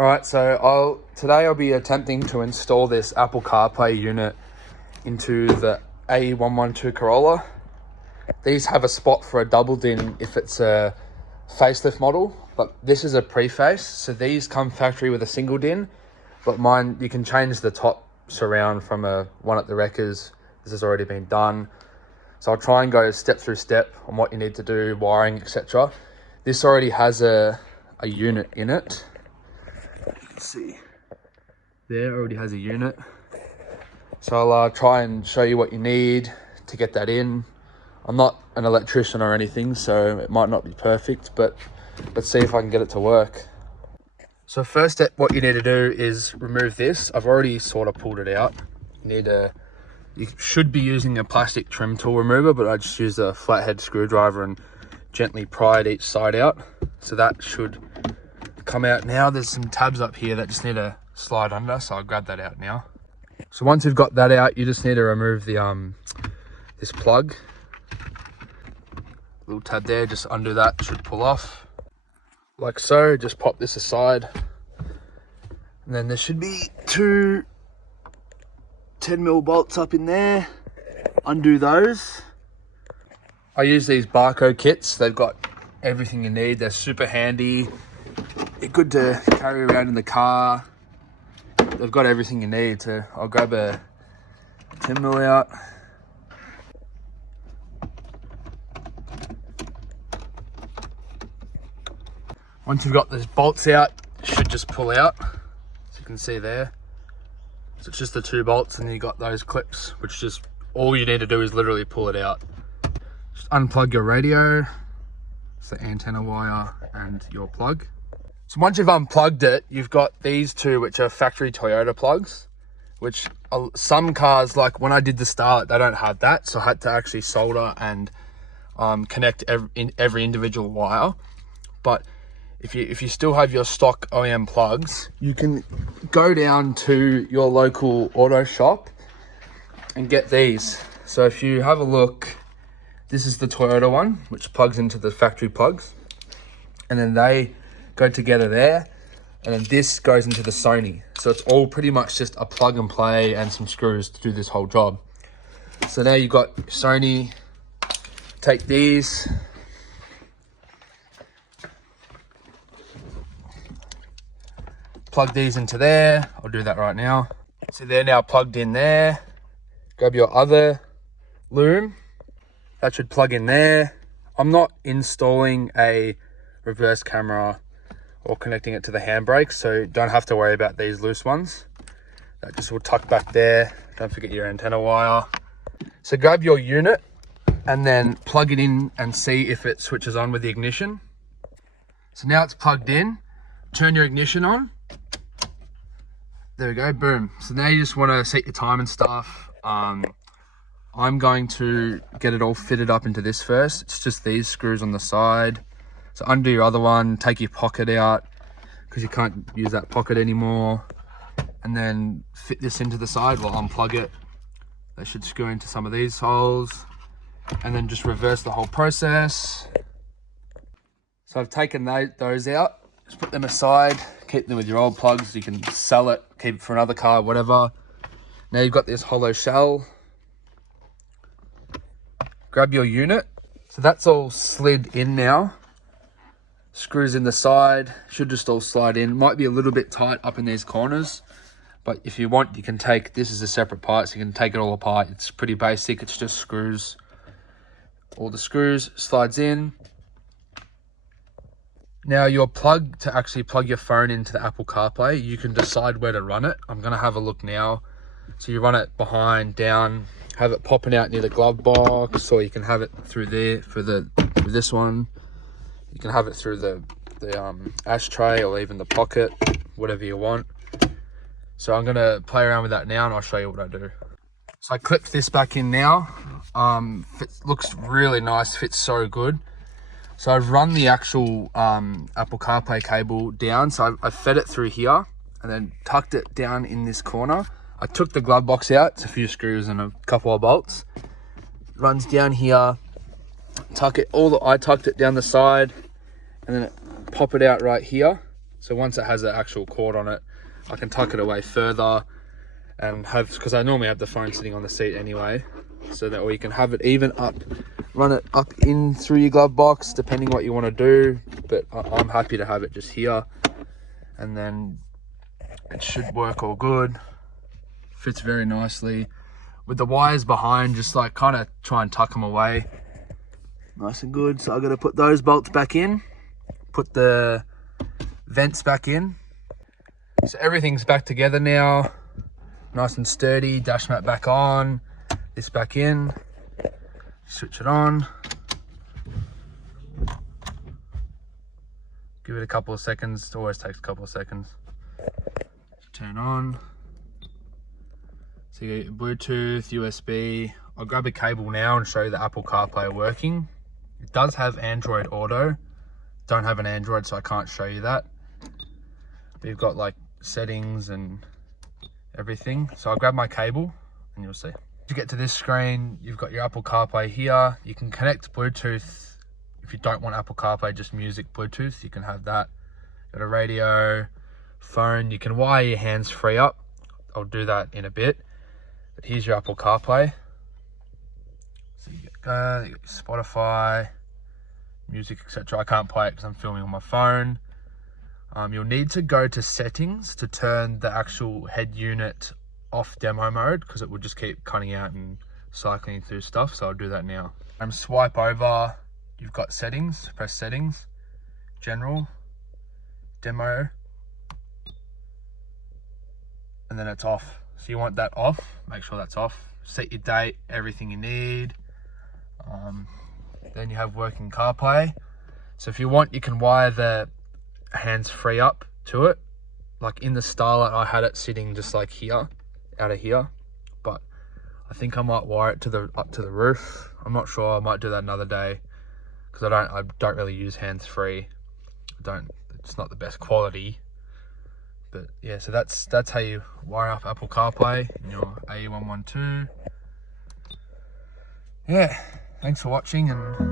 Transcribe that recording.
Alright, so today I'll be attempting to install this Apple CarPlay unit into the ae112 Corolla. These have a spot for a double din if it's a facelift model, but this is a pre-face, so these come factory with a single din, but mine, you can change the top surround from a one at the wreckers. This has already been done. So I'll try and go step through step on what you need to do, wiring, etc. This already has a unit in it. Let's see, there already has a unit. So I'll try and show you what you need to get that in. I'm not an electrician or anything, so it might not be perfect, but let's see if I can get it to work. So first step, what you need to do is remove this. I've already sort of pulled it out. You should be using a plastic trim tool remover, but I just used a flathead screwdriver and gently pried each side out. So that should come out now. There's some tabs up here that just need to slide under, so I'll grab that out now. So once you've got that out, you just need to remove the this plug. Little tab there, just undo that, should pull off. Like so, just pop this aside. And then there should be two 10mm bolts up in there. Undo those. I use these Barco kits. They've got everything you need. They're super handy. They're good to carry around in the car. They've got everything you need. So I'll grab a 10mm out. Once you've got those bolts out, it should just pull out, as you can see there. So it's just the two bolts, and you got those clips, which just all you need to do is literally pull it out. Just unplug your radio, it's the antenna wire and your plug. So once you've unplugged it, you've got these two, which are factory Toyota plugs, which some cars, like when I did the Starlet, they don't have that, so I had to actually solder and connect every individual wire. But if you still have your stock OEM plugs, you can go down to your local auto shop and get these. So if you have a look, this is the Toyota one, which plugs into the factory plugs, and then they go together there, and then this goes into the Sony. So it's all pretty much just a plug and play and some screws to do this whole job. So now you've got Sony. Take these, plug these into there. I'll do that right now. So they're now plugged in there. Grab your other loom. That should plug in there. I'm not installing a reverse camera or connecting it to the handbrake, so don't have to worry about these loose ones. That just will tuck back there. Don't forget your antenna wire. So grab your unit and then plug it in and see if it switches on with the ignition. So now it's plugged in. Turn your ignition on. There we go, boom. So now you just want to set your time and stuff. I'm going to get it all fitted up into this first. It's just these screws on the side. So undo your other one, take your pocket out, because you can't use that pocket anymore. And then fit this into the side, well, unplug it. They should screw into some of these holes. And then just reverse the whole process. So I've taken those out. Just put them aside, keep them with your old plugs. You can sell it, keep it for another car, whatever. Now you've got this hollow shell. Grab your unit. So that's all slid in now. Screws in the side, should just all slide in. Might be a little bit tight up in these corners, but if you want, you can take, this is a separate part, so you can take it all apart. It's pretty basic, it's just screws. All the screws slides in. Now your plug to actually plug your phone into the Apple CarPlay, you can decide where to run it. I'm gonna have a look now. So you run it behind, down, have it popping out near the glove box, or you can have it through there for this one. You can have it through the ashtray or even the pocket, whatever you want. So I'm gonna play around with that now and I'll show you what I do. So I clipped this back in now. Looks really nice, fits so good. So I've run the actual Apple CarPlay cable down. So I fed it through here and then tucked it down in this corner. I took the glove box out, it's a few screws and a couple of bolts. Runs down here, I tucked it down the side, and then pop it out right here. So once it has an actual cord on it, I can tuck it away further and have, because I normally have the phone sitting on the seat anyway, so that or you can have it even up, run it up in through your glove box, depending what you want to do. But I'm happy to have it just here, and then it should work all good. Fits very nicely. With the wires behind, just like kind of try and tuck them away. Nice and good. So I've got to put those bolts back in, put the vents back in. So everything's back together now. Nice and sturdy. Dash mat back on. This back in. Switch it on. Give it a couple of seconds. It always takes a couple of seconds. Turn on. So you get Bluetooth, USB. I'll grab a cable now and show you the Apple CarPlay working. It does have Android Auto. Don't have an Android, so I can't show you that. But you've got like settings and everything. So I'll grab my cable and you'll see. To get to this screen, you've got your Apple CarPlay here. You can connect Bluetooth. If you don't want Apple CarPlay, just music Bluetooth, you can have that. Got a radio, phone. You can wire your hands-free up. I'll do that in a bit. But here's your Apple CarPlay. So you got your Spotify, music, etc. I can't play it because I'm filming on my phone. You'll need to go to settings to turn the actual head unit off demo mode, because it will just keep cutting out and cycling through stuff. So I'll do that now. Swipe over. You've got settings. Press settings, general, demo, and then it's off. So you want that off. Make sure that's off. Set your date, everything you need. Then you have working CarPlay. So if you want, you can wire the hands-free up to it. Like in the Starlet, I had it sitting just like here, out of here. But I think I might wire it to the up to the roof. I'm not sure. I might do that another day, because I don't really use hands-free. It's not the best quality. But yeah, so that's how you wire up Apple CarPlay in your ae112. Yeah, thanks for watching, and